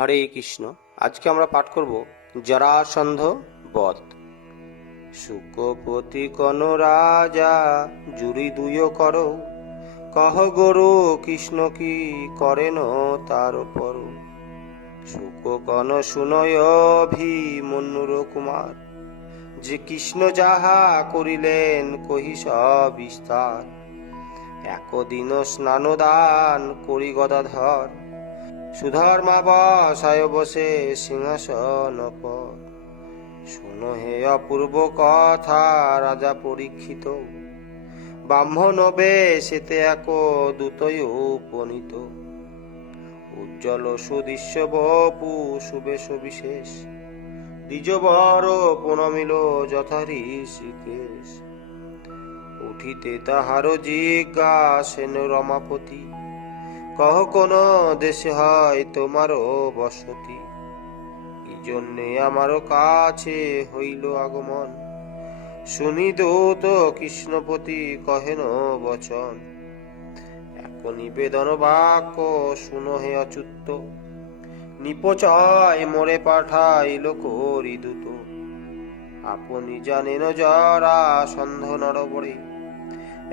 হরে কৃষ্ণ। আজকে আমরা পাঠ করব জরাসন্ধ বধ। সুকপতি কন রাজা জুরি দুয় কর। কহ গরু, কৃষ্ণ কি করেন তার পর সুক কন শুনয় ভীমনুর কুমার। যে কৃষ্ণ যাহা করিলেন, কহি বিস্তার একদিন স্নান দান করি গদাধর। সুধর্মা বসায় বসে সিংহাসন পর। শুনো হে অপূর্ব কথা, রাজা পরীক্ষিত। ব্রাহ্মণ বেশেতে এক দূতই উপনীত। উজ্জ্বল সুদৃশ্য বপু শুভেশ বিশেষ দ্বিজ বর প্রণমিল যথারি শ্রীকেশ। উঠিতে তাহার জিজ্ঞাসেন রমাপতি কহ কোন দেশে হয় তোমারও বসতি। এই জন্যে আমার কাছে হইল আগমন। শুনি দূত কৃষ্ণপতি কহেন বচন। এক নিবেদন বাক্য শুনো হে অচ্যুত। নিপচয় মোরে পাঠাইল করি দূত। আপনি জানেন যারা সন্ধ নরবরে।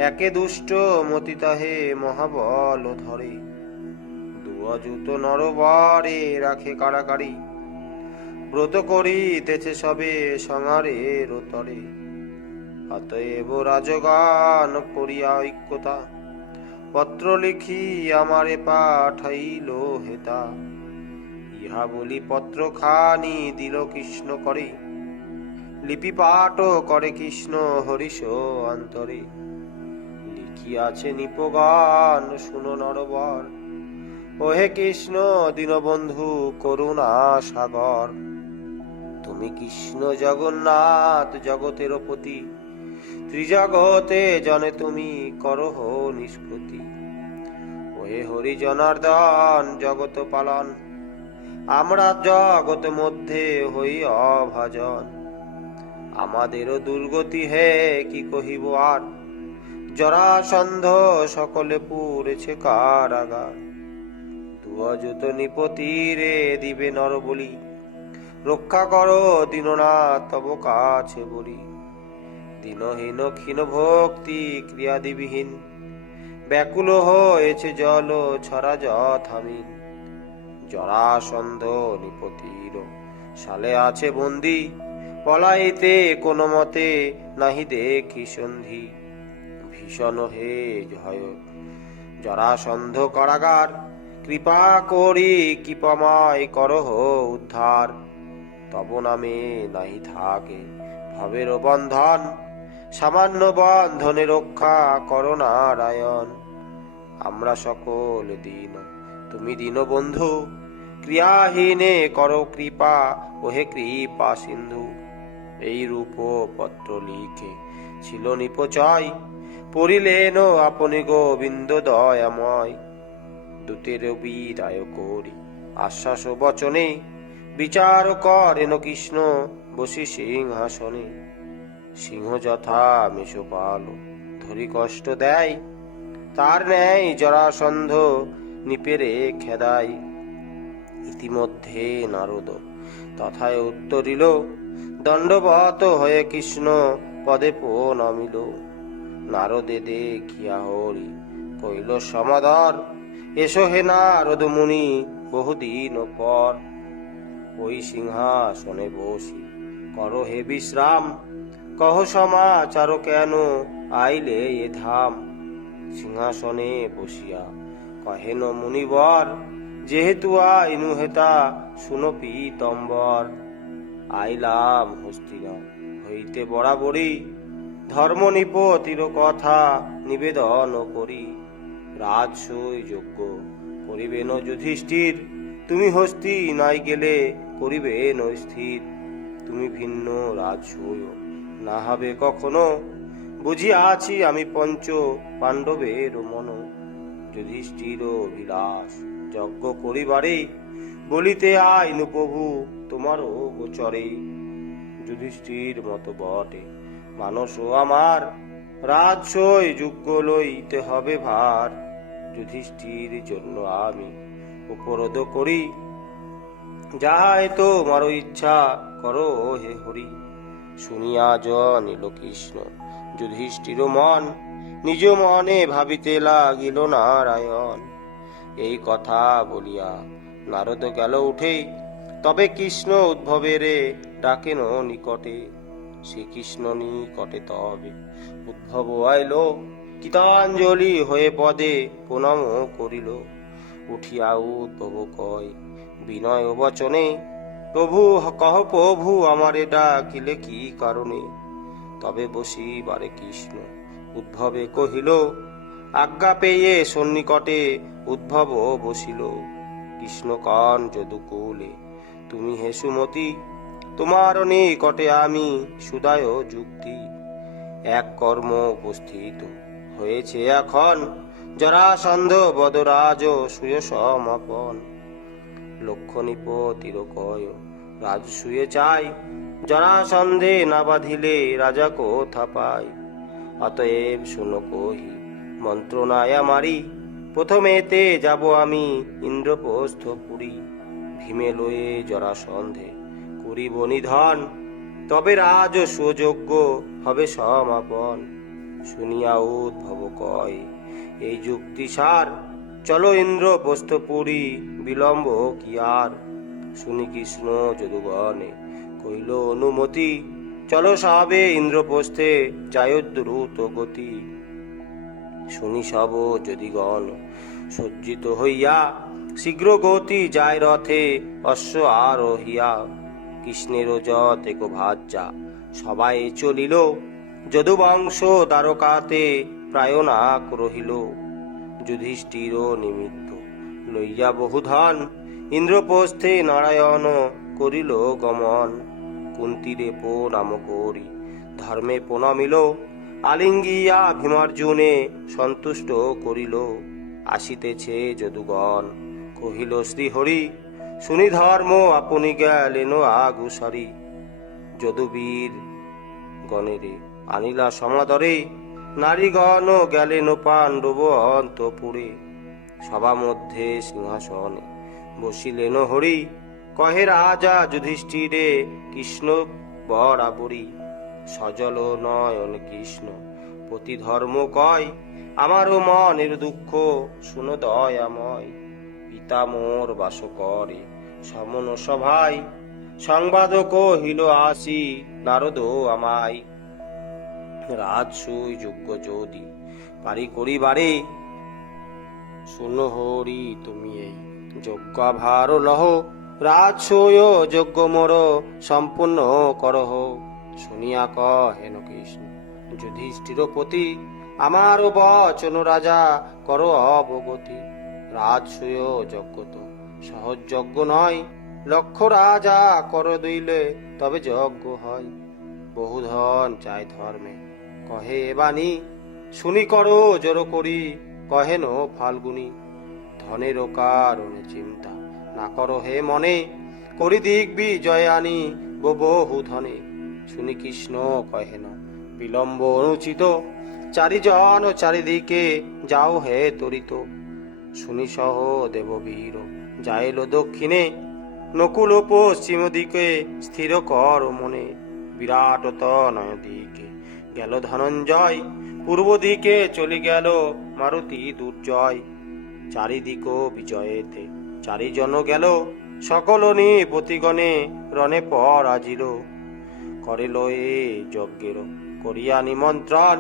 একে দুষ্ট মতি তাহে মহাবল ধরে। দুয়জুত নরবরে রাখে কারাকারি ব্রত করিতেছে সবে সংহারের তরে। অতএব রাজগান করিয়া ঐক্যতা, পত্র লিখি আমারে পাঠাইল হেতা। ইহা বলি পত্র খানি দিল কৃষ্ণ করে। লিপি পাঠ করে কৃষ্ণ হরিষ অন্তরে। লিখিয়াছে নিপগান, শুনো নরবর। ওহে কৃষ্ণ, দীনবন্ধু, করুণা সাগর, তুমি কৃষ্ণ জগন্নাথ জগতের পতি ত্রিজগতে জনে তুমি করহ নিষ্পতি ওহে হরি জনার্দন জগত পালন, আমরা জগত মধ্যে হই অভাজন। আমাদেরও দুর্গতি হে, কি কহিব আর? জরাসন্ধ সকলে পুরেছে কারাগার। দুয়জুত নিপতি রে দিবে নর বলি রক্ষা করো দীননাথ, তব কাছে বলি। দিনহীন ক্ষীণ ভক্তি ক্রিয়াদিবিহীন। ব্যাকুল হয়েছে জল, ছড়া যথামিন জরাসন্ধ নিপতির সালে আছে বন্দি। পলাইতে কোনো মতে নাহি দেখি সন্ধি। ভীষণ হে জয় জরাসন্ধ কারাগার। কৃপা করি, কৃপাময় করহ উদ্ধার। তব নামে নাহি থাকে ভবের বন্ধন, সামান্য বন্ধনে রক্ষা করো নারায়ণ। আমরা সকল দিন, তুমি দিন বন্ধু, ক্রিয়াহীনে করো কৃপা, ওহে কৃপা সিন্ধু। এই রূপ পত্র লিখে ছিল নিপচয়, পড়িলেন আপনি গোবিন্দ দয়াময়। দূতের বিদায় করি। আশ্বাস বচনে বিচার করেন কৃষ্ণ বসি সিংহাসনে। সিংহ যথা মেষপাল ধরি কষ্ট দেয়, তার ন্যায় জরাসন্ধ নিপেরে খেদায় ইতিমধ্যে নারদ তথায় উত্তরিল দণ্ডবত হয়ে কৃষ্ণ পদে নামিল নারদে দেখিয়া হরি কইল সমাদর এসো হে নারদ মুনি, বহুদিন পর। ওই সিংহাসনে বসি। কর হে বিশ্রাম, কহ সমাচার কেন আইলে এ ধাম? সিংহাসনে বসিয়া কহেন, মুনিবর, যেহেতু আইনু হেতা শুনো পীতম্বর। আইলাম হস্তিনা, হইতে বরাবরই ধর্ম নিপতির কথা নিবেদন করি। রাজসই যোগ্য। করিবেন যুধিষ্ঠির, তুমি হস্তি, নাই গেলে করিবেন স্থির। তুমি ভিন্ন রাজসই না হবে কখনো। বুঝিয়া আছি আমি পঞ্চ পাণ্ডবের মন। যুধিষ্ঠির বিলাস যজ্ঞ করিবারে, বলিতে আইনু প্রভু, তোমারও গোচরে। যুধিষ্ঠির মতো বটে মানস আমার। রাজসই যোগ্য লইতে হবে ভার। যুধিষ্ঠির জন্য আমি উপরোধ করি। যাহাই তো মারো ইচ্ছা করো, হে হরি, শুনিয়া জন কৃষ্ণ যুধিষ্ঠির মন, নিজ মনে ভাবিতে লাগিল নারায়ণ। এই কথা বলিয়া নারদ গেল উঠে। তবে কৃষ্ণ উদ্ভবেরে ডাকেন নিকটে। শ্রীকৃষ্ণ নিকটে তবে উদ্ভব আইল। গীতাঞ্জলি হয়ে পদে প্রণাম করিল। উঠিয়া উদ্ভব কয়, বিনয় বচনে, প্রভু, কহ প্রভু, আমারে ডাকিলে কি কারণে? তবে বসিবারে কৃষ্ণ উদ্ভবে কহিল, আজ্ঞা পেয়ে সন্নিকটে উদ্ভব বসিল। কৃষ্ণ কান যদুকুলে তুমি হে সুমতি, তোমার নিকটে আমি সুদায় যুক্তি। এক কর্ম উপস্থিত হয়েছে এখন। জরাসন্ধ বদরাজ সুয় সমাপন লক্ষ্য নিপতির কয় রাজ শুয়ে চাই। জরাসন্ধে না বাঁধিলে রাজা কোথা পাই অতএব শুনো কহি, মন্ত্রণায় মারি। প্রথমেতে যাব আমি ইন্দ্রপ্রস্থ পুরী। ভীমে লয়ে জরাসন্ধে করিব নিধন, তবে রাজ সুযোগ্য হবে সমাপন। শুনিয়া উদ্ভব কয়, এই যুক্তি সার? চলো ইন্দ্র পুরী, বিলম্ব কি আর শুনি কৃষ্ণ যদুগণে কইল অনুমতি, চলো সাবে ইন্দ্রপ্রস্থে যায় দ্রুত গতি। শুনি সব যদি গণ সজ্জিত হইয়া, শীঘ্র গতি যায় রথে, অশ্ব আর আরোহিয়া কৃষ্ণের যত এক ভাজ্যা সবাই চলিল। যদুবংশ দ্বারকাতে প্রায় নাক রহিল, যুধিষ্ঠির নিমিত্ত। লইয়া বহুধান ইন্দ্রপ্রস্থে নারায়ণ করিল গমন। কুন্তিরে নাম করি, ধর্মে প্রণমিল, আলিঙ্গিয়া ভীমার্জুনে সন্তুষ্ট করিল। আসিতেছে যদুগণ, কহিল, শ্রীহরি শুনি ধর্ম আপনি গেলেন আগুসারি যদুবীর গণেরে। আনিলা সমাদরে নারীগণ গেলেন পাণ্ডব অন্তপুরে। সভা মধ্যে সিংহাসনে বসিলেন হরি, কহে রাজা যুধিষ্ঠিরে, কৃষ্ণ বরাবরী সজল নয়ন কৃষ্ণ প্রতি ধর্ম কয়, আমারও মনের দুঃখ, শুনো দয়াময়। পিতা মোর বাস করে সমন সভায় সংবাদ কহিল, আসি নারদ আমায়। রাজসুই যোগ্য যদি। পারি করিবারে। শুনো হরি, তুমি এই যজ্ঞ ভার লহ। রাজসুয় যজ্ঞ মোর, সম্পূর্ণ করহ। শুনিয়া কহেন কৃষ্ণ যুধিষ্ঠির পতি আমার বচন রাজা, কর অবগতি। রাজসুয় যজ্ঞ তো, সহজ যজ্ঞ নয়। লক্ষ রাজা, কর দইলে তবে যজ্ঞ হয়। বহুধন চাই ধর্মে কহে বাণী, শুনি করো, জোর করি কহেন ফাল্গুনি। ধনের কারণে চিন্তা না করো হে মনে, করি দিক বিজয় আনি বহু ধনে। শুনি কৃষ্ণ কহেন বিলম্ব অনুচিত, চারিজন চারিদিকে যাও হে তরিত। শুনি সহ দেববীর, যাইল দক্ষিণে, নকুল পশ্চিম দিকে, স্থির কর মনে। বিরাট তনয় দিকে গেল ধনঞ্জয়। পূর্ব দিকে চলে গেল মারুতি দুর্জয়। চারিদিক বিজয়েতে। চারিজন গেল। সকল প্রতিগণে রণে পর আজিল। করিল এ যজ্ঞের। করিয়া নিমন্ত্রণ।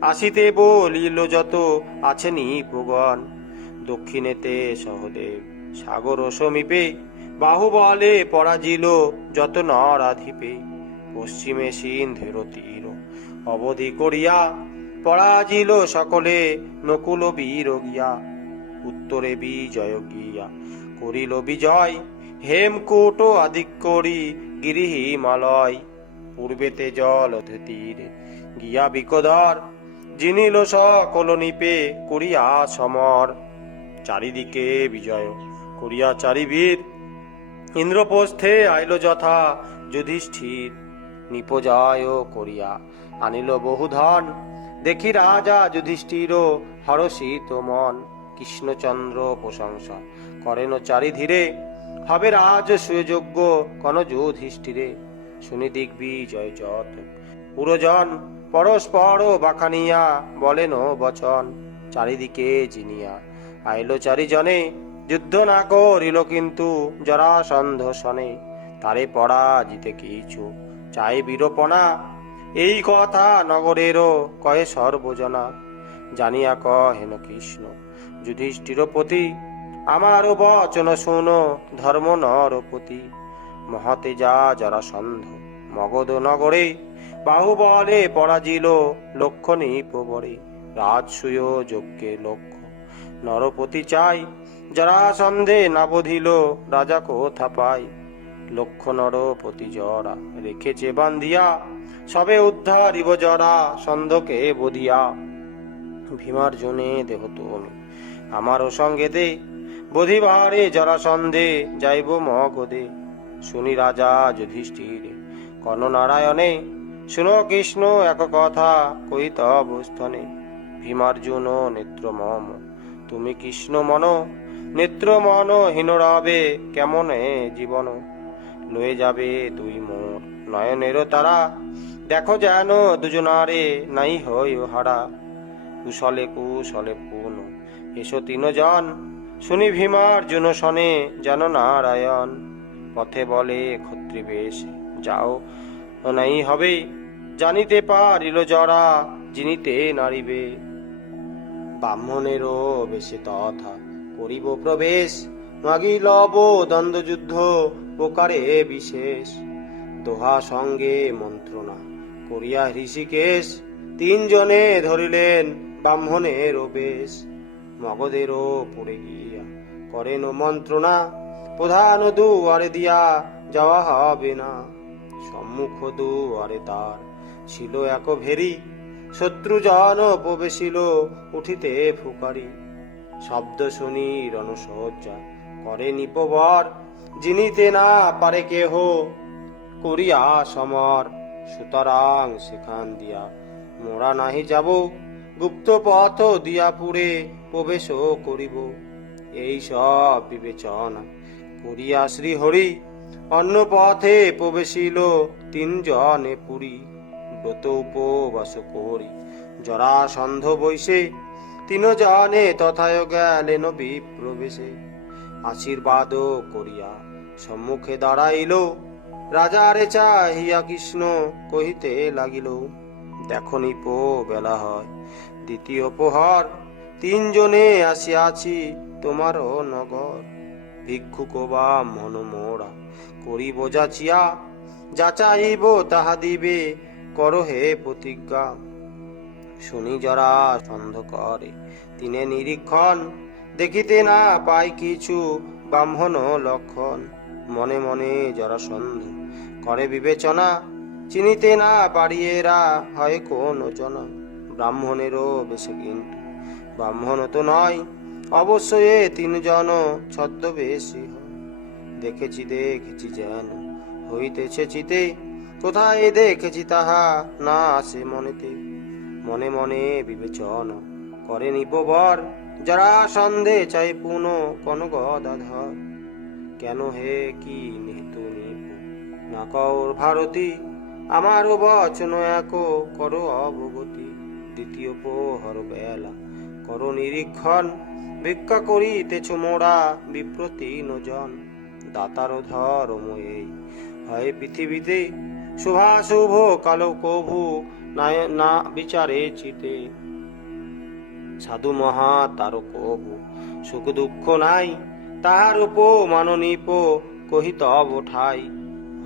আসিতে বলিল, যত আছে নিপগণ দক্ষিণেতে সহদেব। সাগর সমীপে বাহুবলে পরাজিল যত নরাধিপে পশ্চিমে সিন্ধের তীর অবধি করিয়া পরাজিল সকলে, নকুল বীর গিয়া। উত্তরে বিজয় গিয়া করিল বিজয়। হেমকূট আদিক করি গিরি হিমালয়। পূর্বেতে জল তীরে গিয়া বিকদর। জিনিল সকল নিপে করিয়া সমর। চারিদিকে বিজয় করিয়া চারিবীর। ইন্দ্রপ্রস্থে আইল যথা যুধিষ্ঠির। নিপজয় করিয়া আনিল বহু ধন দেখি রাজা যুধিষ্ঠির হরষিত মন, কৃষ্ণচন্দ্র প্রশংসা করেন চারিধীরে। হবে রাজ সুযোগ্য কন যুধিষ্ঠিরে। শুনি দিগ্বি জয় যত। পুরজন পরস্পর বাখানিয়া বলেন বচন। চারিদিকে জিনিয়া আইলো চারিজনে। যুদ্ধ না করিল কিন্তু জরাসন্ধ শনে তারে পড়া জিতে কিছু চাই বীরপনা এই কথা নগরেরও কয়ে সর্বজনা। জানিয়া ক হেন কৃষ্ণ, যুধিষ্ঠিরপতি, আমার বচন শোনো, ধর্ম নরপতি। মহতে যা জরাসন্ধ মগধ নগরে, বাহুবলে পরাজিল লক্ষ নিপবরে রাজসূয় যজ্ঞে লক্ষ্য নরপতি চাই জরাসন্ধে না বধিল, রাজা কোথা পাই লক্ষ নরপতি জরা। রেখেছে বান্ধিয়া, সবে উদ্ধারিব জরা সন্ধকে বধিয়া। ভীমার জনে দেহ তুমি, আমারও সঙ্গে দে। বধিবারে জরাসন্ধে যাইব মগদে শুনি রাজা যুধিষ্ঠিরে, কর্ণনারায়ণে, শুনো কৃষ্ণ এক কথা কহিত অবস্থানে ভীমার্জুন, নেত্র মম, তুমি কৃষ্ণ মন, নেত্র মন হীন রবে, কেমন জীবন? লয়ে যাবে দুই মোর। নয়নের তারা, দেখো যেন দুজনারে নাই হই হারা কুশলে কুশলে পুন, এসো তিনজন। শুনি ভীমার জুন শনে যেন নারায়ণ। পথে বলে ক্ষত্রি বেশ যাও, নাই হবে, জানিতে পারিল জরা, জিনিতে নারিবে। ব্রাহ্মণেরও বেশে তথা করিব প্রবেশ মাগিলব দ্বন্দ্বযুদ্ধ প্রকারে বিশেষ। দোহা সঙ্গে মন্ত্রণা করিয়া ঋষিকেশ তিনজনে ধরিলেন ব্রাহ্মণের বেশ। মগধেরও পড়ে গিয়া করেন মন্ত্রণা, প্রধান দুয়ারে দিয়া যাওয়া হবে না। সম্মুখ দুয়ারে তার ছিল এক ভেরি, শত্রুজন প্রবেশিল উঠিতে ফুকারি। শব্দ শুনি রণসজ্জা করে নিপবর জিনিতে না পারে কেহ করিয়া সমর। সুতরাং সেখান দিয়া মোরা নাহি যাব। গুপ্ত পথ দিয়া পুরে প্রবেশ করিব। এই সব বিবেচনা করিয়া শ্রী হরি অন্য পথে প্রবেশিল তিনজনে পুরী। ব্রত উপবাস করি। জরাসন্ধ বৈশে তিন জনে তথায় গেলেন বিপ্রবেশে। আশীর্বাদ করিয়া সম্মুখে দাঁড়াইল। রাজারে চাহিয়া কৃষ্ণ কহিতে লাগিল দেখো নিপ বেলা হয়। দ্বিতীয় প্রহর তিনজনে আসিয়াছি তোমার নগর। ভিক্ষুক বা মন মোরা করিব যাচিয়া যাচাইব তাহা দিবে, কর হে প্রতিজ্ঞা। শুনি জরা সন্ধ করে, তিনে নিরীক্ষণ, দেখিতে না পাই কিছু ব্রাহ্মণ লক্ষণ। মনে মনে যারা সন্ধ করে বিবেচনা, চিনিতে না পারিয়েরা হয় কোন জনা ব্রাহ্মণেরও বেশি কিন্তু ব্রাহ্মণ তো নয়, অবশ্যই এ তিনজন ছদ্মবেশী হয়। দেখেছি দেখেছি যেন হইতেছে চিতে, কোথায় দেখেছি তাহা না আসে মনেতে। মনে মনে বিবেচন করে নিপবর যারা সন্ধে চাই পুন কোন গদাধর কেন হে কি নিহেতু না কর ভারতী, আমার বচন এক করো অবগতি। দ্বিতীয় প্রহর বেলা করো নিরীক্ষণ, ভিক্ষা করিতেছ মোরা বিপ্রতীন জন। দাতার ধর্ম এই, হয় পৃথিবীতে শুভা শুভ কালো কভু না বিচারে চিতে। সাধু মহা তার কভু, সুখ দুঃখ নাই তাহার উপ মাননীপ কহিত ঠাই,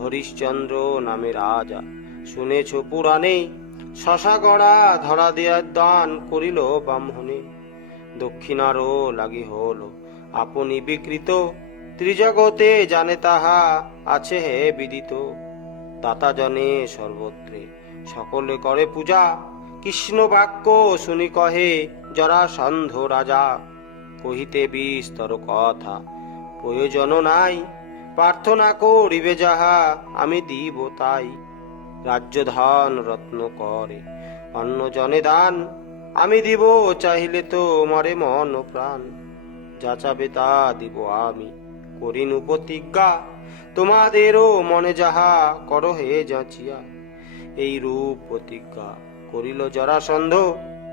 হরিশ্চন্দ্র নামে রাজা। শুনেছ পুরাণে, শশা গড়া ধরা দেয়ার দান করিল ব্রাহ্মণে। দক্ষিণারও লাগি হল, আপনি বিকৃত। ত্রিজগতে জানে তাহা আছে হে বিদিত। দাতা জনে সর্বত্রে, সকলে করে পূজা। কৃষ্ণ বাক্য শুনি কহে জরা সন্ধ রাজা। কহিতে বিস্তর কথা। প্রয়োজন নাই, প্রার্থনা করিবে যাহা, আমি দিব তাই। রাজ্য ধন রত্ন করে অন্য জনে দান, আমি দিব চাহিলে তো মরে মন প্রাণ। যাচাবে তা দিব আমি, করিনু প্রতিজ্ঞা, তোমাদেরও মনে যাহা করো হে যাচিয়া। এই রূপ প্রতিজ্ঞা করিল জরাসন্ধ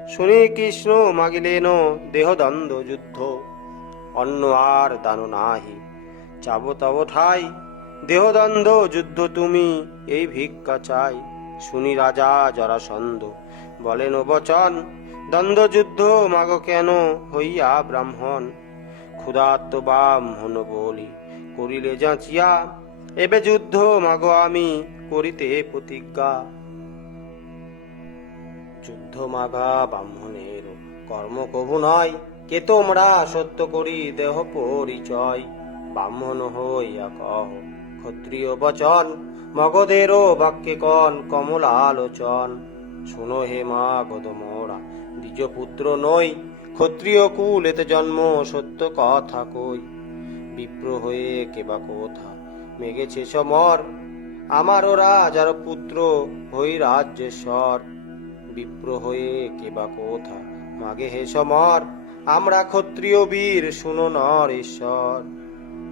শুনি কৃষ্ণ মাগিলেন দেহদ্বন্দ্ব যুদ্ধ অন্য আর দান নাহি। চাব তব ঠাই দেহদ্বন্দ্ব যুদ্ধ তুমি, এই ভিক্ষা চাই। শুনি রাজা জরাসন্ধ, বলেন, বচন দ্বন্দ্ব যুদ্ধ মাগ কেন হইয়া ব্রাহ্মণ? ক্ষুধার্ত ব্রাহ্মণ বলি, করিলে যাচিয়া, এবে যুদ্ধ মাগো আমি করিতে প্রতিজ্ঞা। যুদ্ধ মাগা ব্রাহ্মণের কর্ম কভু নয়, কে তোমরা সত্য করি দেহ পরিচয়? ব্রাহ্মণ হইয়া কহ, ক্ষত্রিয় বচন, মগধেরও বাক্যে কন কমল আলোচন শুনো হে মা গদ মোরা দ্বিজ পুত্র নই, ক্ষত্রিয় কুল এতে জন্ম সত্য কথা কই। বিপ্র হয়ে কেবা কোথা মেগেছে সমর, আমারও রাজার পুত্র হই রাজ্যেশ্বর। বিপ্র হয়ে কেবা কোথা? মাগে হে সমর, আমরা ক্ষত্রিয় বীর, শুনো নর ঈশ্বর।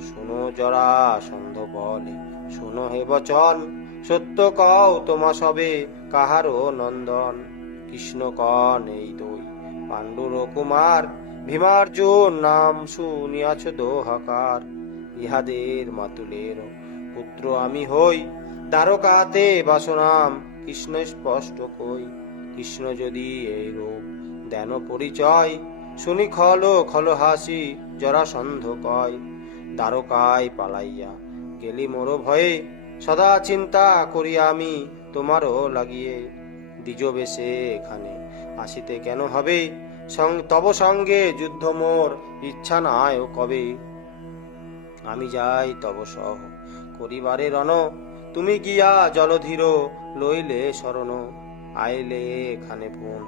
শুনো জরা সন্ধ বলে, শুনো হে বচন, সত্য কও তোমা সবে কাহারও নন্দন। কৃষ্ণ কন এই দই, পাণ্ডুর কুমার, ভীমার্জুন নাম শুনিয়াছ দোহাকার। ইহাদের মাতুলের পুত্র আমি হই, দ্বারকাতে বাসনাম কৃষ্ণ স্পষ্ট কই। কৃষ্ণ যদি এই রূপ দেন পরিচয়, শুনি খল খল হাসি জরাসন্ধ কয়। দ্বারকায় পালাইয়া গেলি মোর ভয়ে, সদা চিন্তা করি আমি তোমারও লাগিয়ে। দ্বিজ বেশে এখানে আসিতে কেন হবে? তব সঙ্গে যুদ্ধ মোর ইচ্ছা নাই কবে? আমি যাই তব সহ, করিবারে রণ। তুমি গিয়া জলধীর লইলে শরণ। আইলে এখানে পুন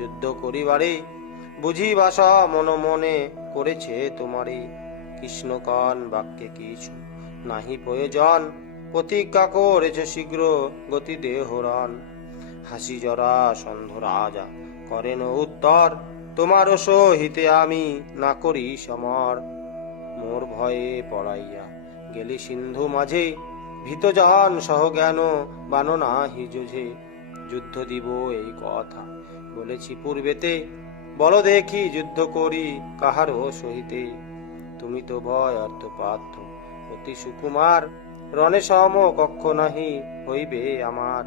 যুদ্ধ করিবারে বুঝি বাসা মন মনে করেছে তোমারে কৃষ্ণকন বাক্যে কিছু নাহি প্রয়োজন। প্রতিজ্ঞা করেছে শীঘ্র গতি দেহরণ হাসি জরা সন্ধ রাজা করেন উত্তর, তোমার সহিতে আমি না করি সমর। মোর ভয়ে পড়াইয়া গেলি সিন্ধু মাঝে। ভীত জাহান সহ জ্ঞান বান নাহি জুঝে। যুদ্ধ দিব এই কথা। বলেছি, পূর্বেতে বল দেখি যুদ্ধ করি কাহারও সহিতে। তুমি তো ভয় অর্থ পার্থ অতি সুকুমার, রণে সম কক্ষ নাহি হইবে আমার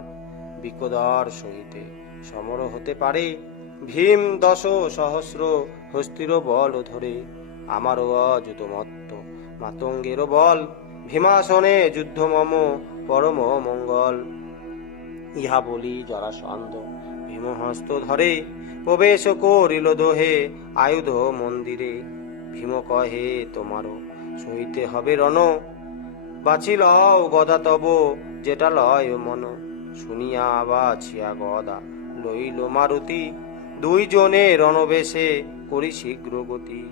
বিকদর সহিতে। সমর হতে পারে ভীম দশ সহস্র হস্তির বল ধরে। আমারও অযুত মত্ত, মাতঙ্গেরও বল। ভীমাসনে যুদ্ধ মম পরম মঙ্গল। ইহা বলি জরাসন্ধ। ভীমহস্ত ধরে প্রবেশ করিল দোহে, আয়ুধ মন্দিরে। ভীম কহে, তোমারও সইতে হবে রণ। বাছি লও গদা তব, যেটা লয় মন। শুনিয়া বাছিয়া গদা লইল মারুতি। দুই জনে রণবেশে করি শীঘ্র গতি।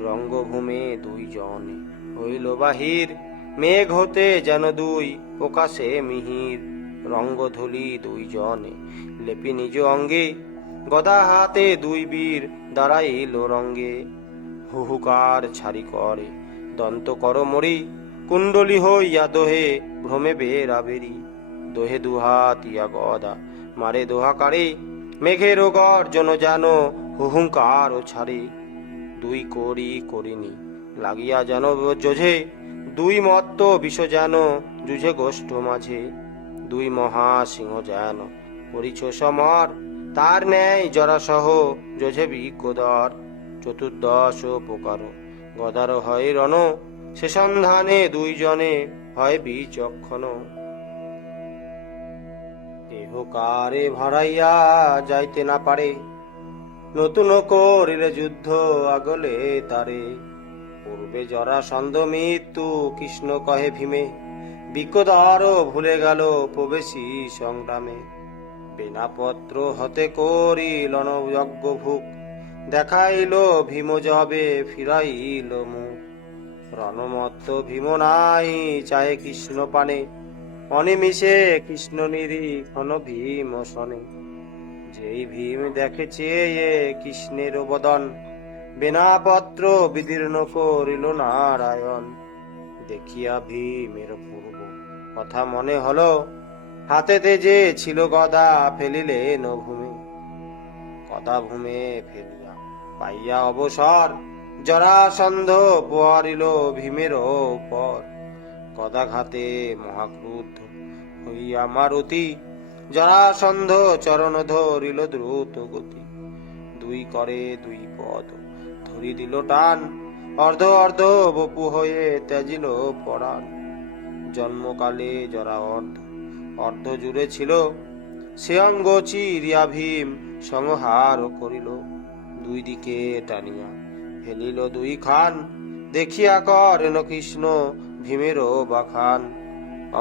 রঙ্গভূমে দুই জনে হইল বাহির। মেঘ হতে যেন দুই, প্রকাশে মিহির। রঙ্গধুলি দুই জনে লেপি নিজ অঙ্গে, গদা হাতে দুই বীর দাঁড়াইল রঙ্গে। হুহুকার ছাড়ি করে, দন্ত কর মরি, কুণ্ডলি হইয়া দোহে, ভ্রমে বেরা বেরি দোহে দুহাত ইয়া গদা, মারে দোহাকারে মেঘের গর্জন যেন হুহুঙ্কার ও ছাড়ে। দুই করি করিনি, লাগিয়া যেন যোঝে দুই মত্ত বিষ যেন যুঝে গোষ্ঠ মাঝে। দুই মহা সিংহ যেন। করিছ সমর, তার ন্যায় জরাসহ যোঝেবি বিজ্ঞদর চতুর্দশ ও প্রকার গদার হয় রণ, সে সন্ধানে দুইজনে হয় বিচক্ষণ। দেহ কারে ভাড়াইয়া যাইতে না পারে, নতুন করিলে যুদ্ধ আগলে তারে। পূর্বে জরা সন্দ মৃত্যু, কৃষ্ণ কহে ভীমে বিকদার ভুলে গেল প্রবেশী সংগ্রামে। বেনাপত্র হতে করিল যজ্ঞ ভুক দেখাইল ভীম যাবে ফিরাইল মুখ। রণমত্ত ভীম নাই চাহে কৃষ্ণ পানে, অনিমিষে কৃষ্ণ নিরীক্ষণ ভীম শনে যেই ভীম দেখেছে এ কৃষ্ণের বদন বেনাপত্র বিদীর্ণ করিল নারায়ণ। দেখিয়া ভীমের পূর্ব কথা মনে হলো, হাতেতে যে ছিল গদা ফেলিলেন ভূমি গদা ভূমে ফেলিয়া পাইয়া অবসর জরাসন্ধ পোয়ারিল ভীমের পর গদাঘাতে মহাক্রুদ্ধ হইয়া মারুতি জরাসন্ধ চরণ ধরিল দ্রুত গতি। দুই করে দুই পদ ধরি দিল টান, অর্ধ অর্ধ বপু হয়ে ত্যাজিল পরাণ। জন্মকালে জরা অর্ধ অর্ধ জুড়ে ছিল, সে অঙ্গ চিরিয়া ভীম সংহার করিল। দুই দিকে টানিয়া ফেলিল দুই খান, দেখিয়া করেন কৃষ্ণ ভীমেরও বাখান।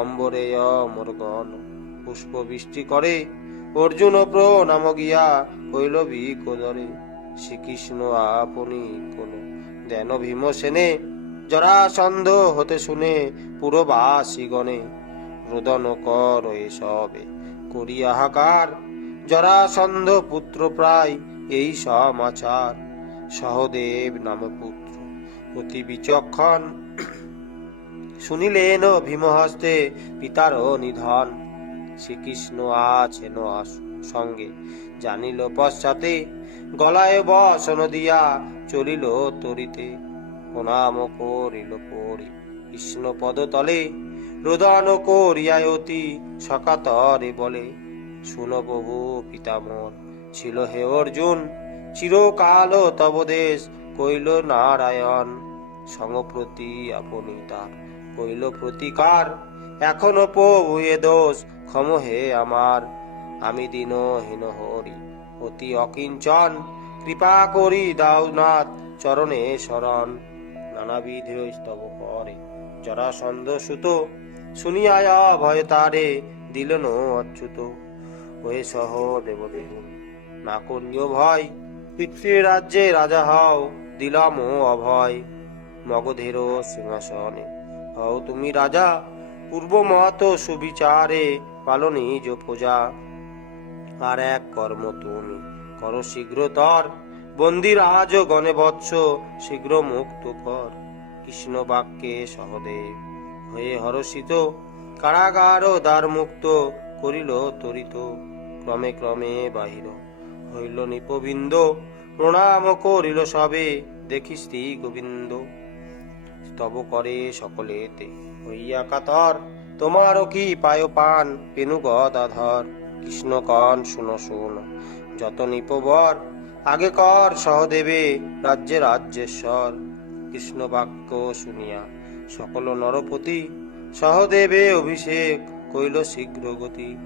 অম্বরে অমরগণ পুষ্প বৃষ্টি করে, অর্জুন প্রণাম গিয়া কইল বিকোদরে, শ্রীকৃষ্ণ আপনি কোন দেন ভীম সেনে জরাসন্ধ হতে শুনে পুরবাসী গণে রোদন কর এসবে, করি হাহাকার জরাসন্ধ পুত্র প্রায় এই সমাচার। সহদেব নাম পুত্র, অতি বিচক্ষণ। শুনিলেন ভীমহস্তে পিতার নিধন। শ্রীকৃষ্ণ আছেন সঙ্গে, জানিল পশ্চাতে, গলায় বসন দিয়া চলিল তরিতে। প্রণাম করিল পরি কৃষ্ণ পদতলে রোদন করিয়ায় অতি সকাতরে বলে, শুন প্রভু পিতামর, ছিল হে অর্জুন, চিরকাল তব দেশ, কইল নারায়ণ। সংপ্রতি আপনি তার, কইল প্রতিকার, এখনও প্রভু এ দোষ, ক্ষম হে আমার। আমি দিনহীন হরি, অতি অকিঞ্চন, কৃপা করি দাও নাথ চরণে শরণ। নানাবিধ স্তব করে জরাসন্ধ সুত শুনিয়ায় ভয় তারে দিলেন অচ্যুত। হয়ে সহ দেবদেব, না করিও ভয় পিতৃরাজ্যে রাজা হও, দিলাম অভয়। মগধের সিংহাসনে, হও তুমি রাজা, পূর্ব মত সুবিচারে পালো নিজ প্রজা। আর এক কর্ম তুমি, করো শীঘ্র তর বন্দির আজ গণে বৎস, শীঘ্র মুক্ত কর কৃষ্ণ বাক্যে সহদেব হয়ে হরষিত, কারাগার ও দ্বার মুক্ত করিল তরিত। ক্রমে ক্রমে বাহির হইল নিপবিন্দ, প্রণাম করিল সবে দেখিস শ্রী গোবিন্দ। স্তব করে সকলেতে হইয়া কাতর, তোমারও কি পায় পান, পেনু গদাধর। কৃষ্ণ কন শুনো শুনো, যত নিপবর আগে কর সহদেবে রাজ্যে রাজ্যেশ্বর। কৃষ্ণ বাক্য শুনিয়া সকল নরপতি সহদেবে অভিষেক কইল শীঘ্র গতি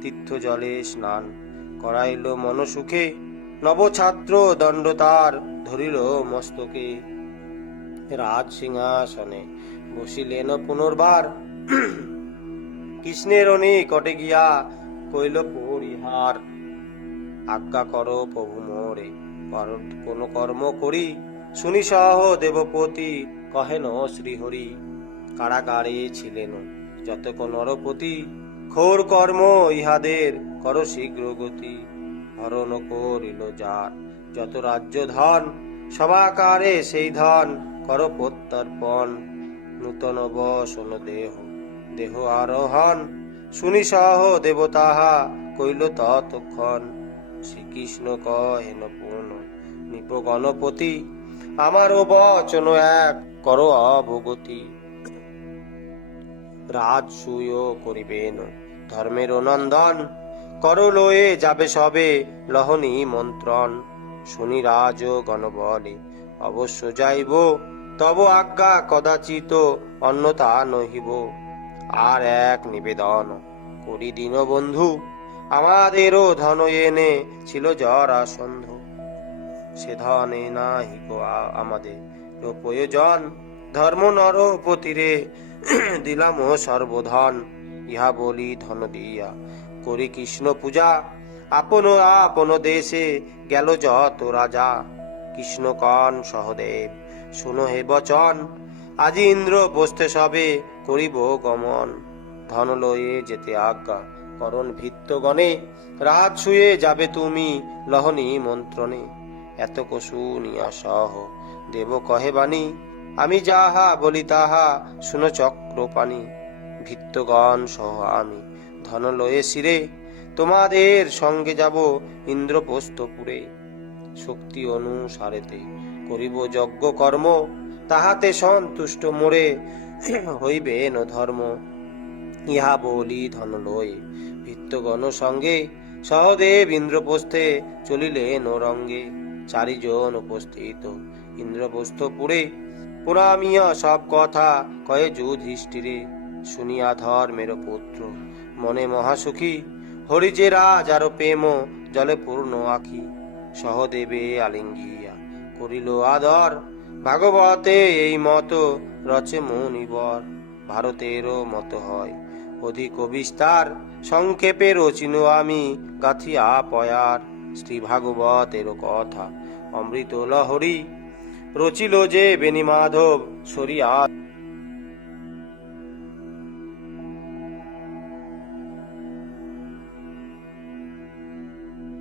তীর্থ জলে স্নান করাইল মনসুখে, নবছাত্র দণ্ড তার ধরিল মস্তকে। রাজ সিংহাসনে বসিলেন পুনর্বার। কৃষ্ণের নিকটে গিয়া কইল পরিহার আজ্ঞা করো প্রভু মোরে। কোন কর্ম করি, শুনি সহ দেবপতি কহেন শ্রীহরি, কারাগারে ছিলেন। যতক নরপতি, ঘোর কর্ম ইহাদের কর শীঘ্র গতি। হরণ করিল যার, যত রাজ্য ধন, সবাকারে সেই ধন কর প্রত্যর্পণ। নূতন বসন দেহ দেহ আরোহণ, শুনি সহ দেবতাহা কইল ততক্ষণ শ্রীকৃষ্ণ কহেন পুন, নিপ গণপতি, আমারও বচন এক, কর অবগতি। রাজ সুয় করিবেন ধর্মের নন্দন, কর লয়ে যাবে সবে লহনি মন্ত্রণ। শুনি রাজ গণ বলে অবশ্য যাইব, তব আজ্ঞা কদাচিত অন্যতা নহিব। আর এক নিবেদন করি দিন বন্ধু আমাদেরও ধন এনে ছিল জরাসন্ধ। সে ধনে নাহি গো আমাদের। প্রয়োজন, ধর্ম নরপতিরে দিলাম সর্বধন। ইহা বলি ধন দিয়া। করি কৃষ্ণ পূজা। আপন আপন দেশে গেল যত রাজা। কৃষ্ণ কন সহদেব, শুনো হে বচন। আজি ইন্দ্র বসতে সবে করিব গমন। ধন লয়ে যেতে আজ্ঞা। করণ ভিত্তগণে রাত শুয়ে যাবে তুমি লহনি মন্ত্রণে। এত কসু নিয়া সহ, দেব কহে বাণী, আমি যাহা বলি তাহা শুন চক্রপাণি। ভিত্তগণ সহ আমি ধন লয়ে শিরে, তোমাদের সঙ্গে যাব ইন্দ্রপ্রস্থপুরে। শক্তি অনুসারেতে করিব যজ্ঞ কর্ম, তাহাতে সন্তুষ্ট মোরে হইবে ন ধর্ম। ইহা বলি ধন লয়ে ভিত্তগণ সঙ্গে সহদেব ইন্দ্রপ্রস্থে চলিলেন রঙ্গে চারিজন উপস্থিত। ইন্দ্রপ্রস্থপুরে পুরামিয়া সব কথা কয়ে যুধিষ্ঠিরে শুনিয়া ধর্মের পুত্র, মনে মহাসুখী। হরিজে রাজ আর প্রেম, জলে পূর্ণ আখি। সহদেবে আলিঙ্গিয়া করিল আদর। ভাগবতে এই মত রচে মুনিবর। ভারতেরও মত হয়, অধিক বিস্তার সংক্ষেপে রচিন আমি গাথিয়া পয়ার শ্রী ভাগবতের কথা। অমৃত লহরী রচিল যে বেণী মাধব সরিয়া